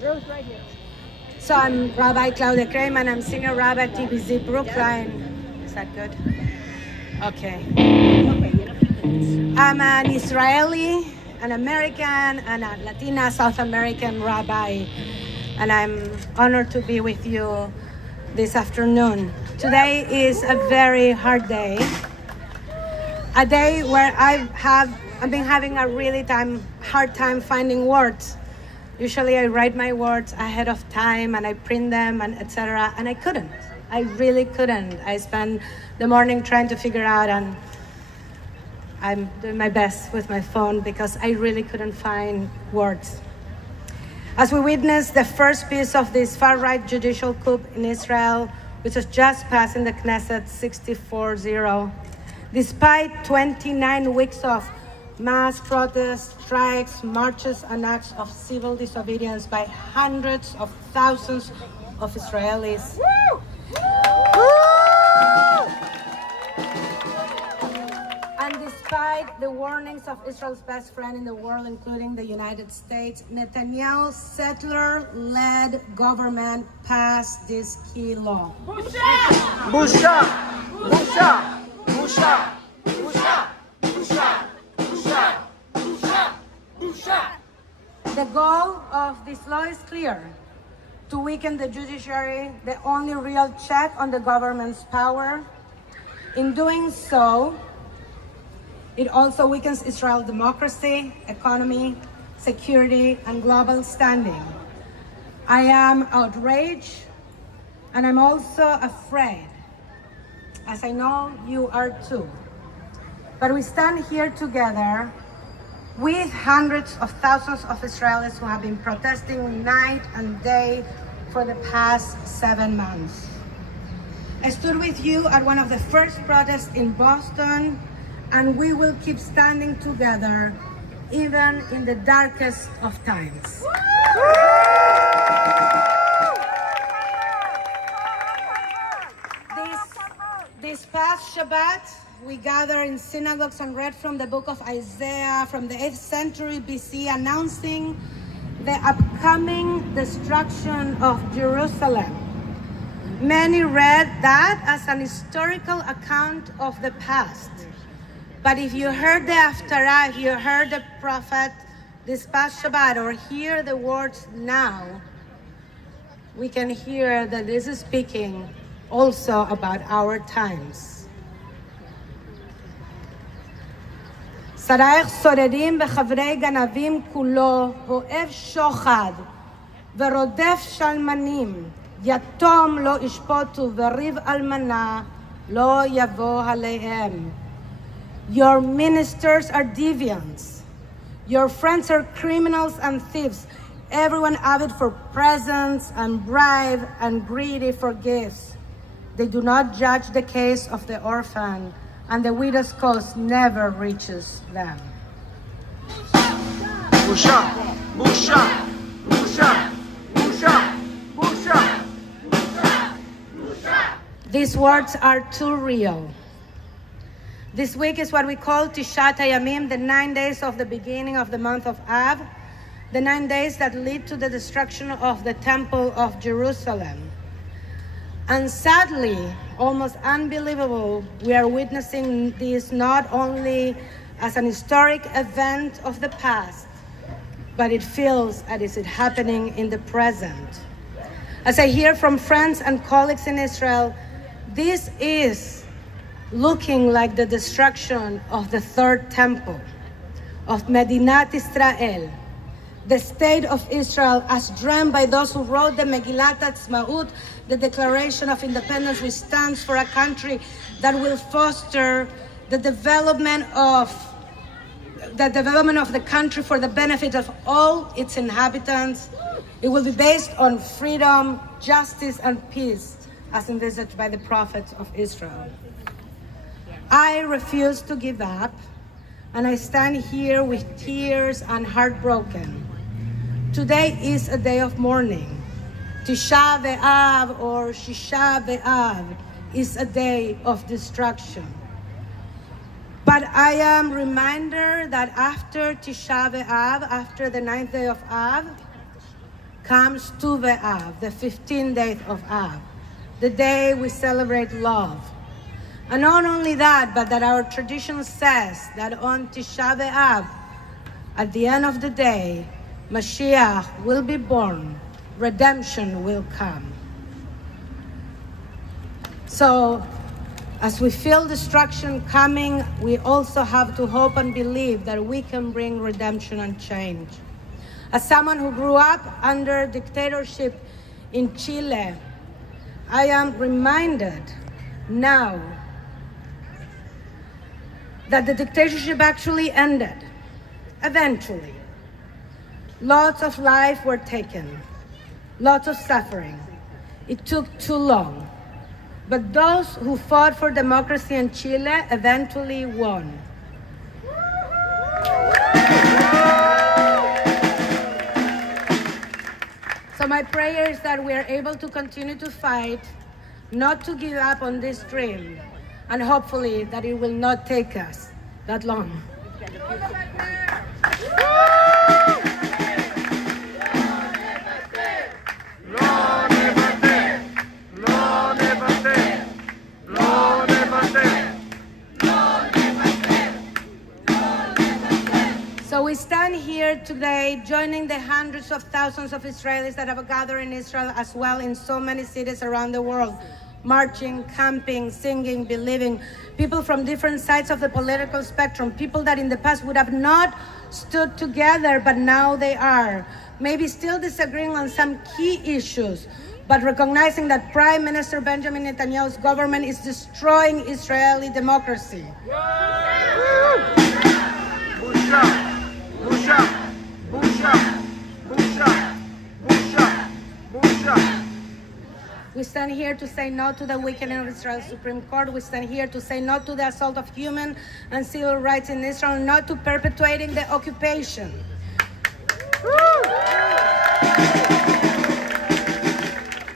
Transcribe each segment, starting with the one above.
So I'm Rabbi Claudia Kreiman. I'm senior rabbi at TBZ Brookline. Is that good? Okay. I'm an Israeli, an American, and a Latina South American rabbi, and I'm honored to be with you this afternoon. Today is a very hard day, a day where I've been having a really hard time finding words. Usually I write my words ahead of time and I print them and etc. And I couldn't. I really couldn't. I spent the morning trying to figure out, and I'm doing my best with my phone because I really couldn't find words. As we witness the first piece of this far-right judicial coup in Israel, which was just passed in the Knesset 64-0, despite 29 weeks of mass protests, strikes, marches, and acts of civil disobedience by hundreds of thousands of Israelis. Woo! Woo! And despite the warnings of Israel's best friend in the world, including the United States, Netanyahu's settler-led government passed this key law. Busha! Busha! Busha! Busha! Busha! Busha! The goal of this law is clear: to weaken the judiciary, the only real check on the government's power. In doing so, it also weakens Israel's democracy, economy, security, and global standing. I am outraged, and I'm also afraid, as I know you are too. But we stand here together with hundreds of thousands of Israelis who have been protesting night and day for the past 7 months. I stood with you at one of the first protests in Boston, and we will keep standing together even in the darkest of times. This past Shabbat, we gather in synagogues and read from the book of Isaiah from the 8th century BC, announcing the upcoming destruction of Jerusalem. Many read that as an historical account of the past. But if you heard the Haftarah, if you heard the prophet this past Shabbat, or hear the words now, we can hear that this is speaking also about our times. שרייך סוררים וחברי גנבים כולו, אוהב שוחד ורודף שלמנים, יתום לא ישפוטו וריב אלמנה לא יבוא עליהם. Your ministers are deviants. Your friends are criminals and thieves. Everyone avid for presents and bribe and greedy for gifts. They do not judge the case of the orphan, and the widow's cause never reaches them. Busha! Busha! Busha! Busha! Busha! Busha! These words are too real. This week is what we call Tishat HaYamim, the 9 days of the beginning of the month of Av, the 9 days that lead to the destruction of the Temple of Jerusalem. And sadly, almost unbelievable, we are witnessing this not only as an historic event of the past, but it feels as it happening in the present. As I hear from friends and colleagues in Israel, this is looking like the destruction of the third temple, of Medinat Israel, the state of Israel as dreamt by those who wrote the Megillat Atzmaut, the Declaration of Independence, which stands for a country that will foster the development of the country for the benefit of all its inhabitants. It will be based on freedom, justice, and peace, as envisaged by the prophets of Israel. I refuse to give up, and I stand here with tears and heartbroken. Today is a day of mourning. Tisha B'Av, or Shisha B'Av, is a day of destruction. But I am reminded that after Tisha B'Av, after the 9th day of Av, comes Tu B'Av, the 15th day of Av, the day we celebrate love. And not only that, but that our tradition says that on Tisha B'Av, at the end of the day, Mashiach will be born, redemption will come. So, as we feel destruction coming, we also have to hope and believe that we can bring redemption and change. As someone who grew up under dictatorship in Chile, I am reminded now that the dictatorship actually ended, eventually. Lots of lives were taken, lots of suffering. It took too long. But those who fought for democracy in Chile eventually won. So my prayer is that we are able to continue to fight, not to give up on this dream, and hopefully that it will not take us that long. So we stand here today joining the hundreds of thousands of Israelis that have gathered in Israel as well in so many cities around the world, marching, camping, singing, believing, people from different sides of the political spectrum, people that in the past would have not stood together, but now they are, maybe still disagreeing on some key issues, but recognizing that Prime Minister Benjamin Netanyahu's government is destroying Israeli democracy. We stand here to say no to the weakening of Israel's Supreme Court. We stand here to say no to the assault of human and civil rights in Israel, not to perpetuating the occupation.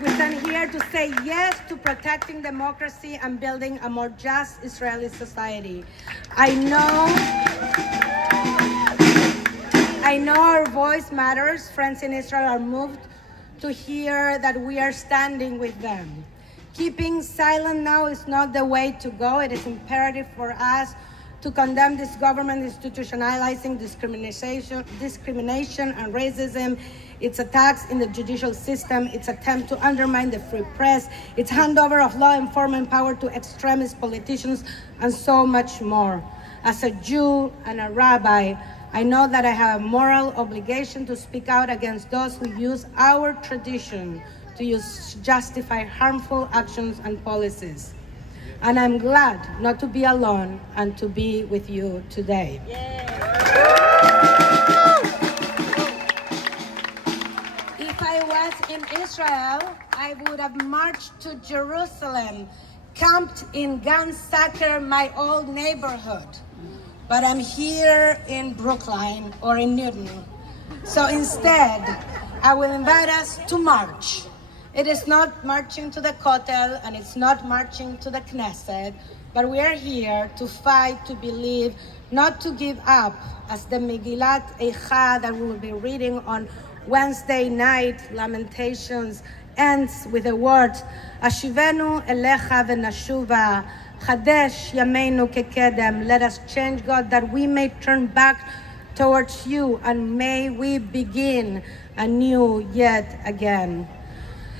We stand here to say yes to protecting democracy and building a more just Israeli society. I know our voice matters. Friends in Israel are moved to hear that we are standing with them. Keeping silent now is not the way to go. It is imperative for us to condemn this government institutionalizing discrimination and racism, its attacks in the judicial system, its attempt to undermine the free press, its handover of law enforcement power to extremist politicians, and so much more. As a Jew and a rabbi, I know that I have a moral obligation to speak out against those who use our tradition to justify harmful actions and policies. And I'm glad not to be alone and to be with you today. If I was in Israel, I would have marched to Jerusalem, camped in Gan Saker, my old neighborhood. But I'm here in Brookline or in Newton. So instead, I will invite us to march. It is not marching to the Kotel and it's not marching to the Knesset, but we are here to fight, to believe, not to give up, as the Megillat Eicha that we will be reading on Wednesday night, Lamentations, ends with the words, Ashivenu elecha v'nashuva, Chadesh yameinu kekedem. Let us change, God, that we may turn back towards you and may we begin anew yet again.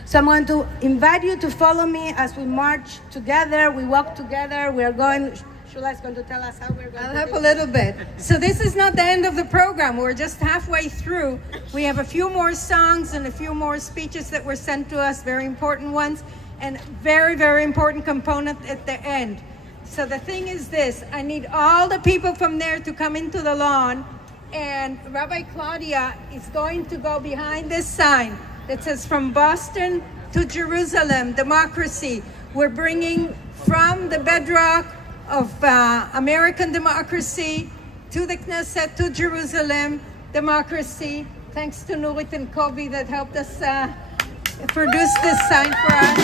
So I'm going to invite you to follow me as we march together, we walk together, we are going, Shula is going to tell us how we're going I'll to help do a little bit. So this is not the end of the program. We're just halfway through. We have a few more songs and a few more speeches that were sent to us, very important ones, and very, very important component at the end. So the thing is this, I need all the people from there to come into the lawn, and Rabbi Claudia is going to go behind this sign that says, from Boston to Jerusalem, democracy. We're bringing from the bedrock of American democracy to the Knesset, to Jerusalem, democracy. Thanks to Nurit and Kobe that helped us produce this sign for us.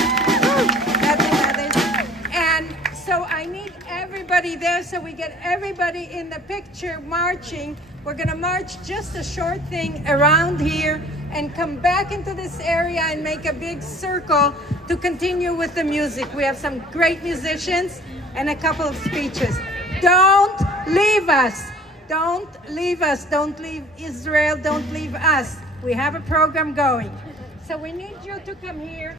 And so I need everybody there so we get everybody in the picture marching. We're going to march just a short thing around here and come back into this area and make a big circle to continue with the music. We have some great musicians and a couple of speeches. Don't leave us. Don't leave us. Don't leave Israel. Don't leave us. We have a program going. So we need you to come here.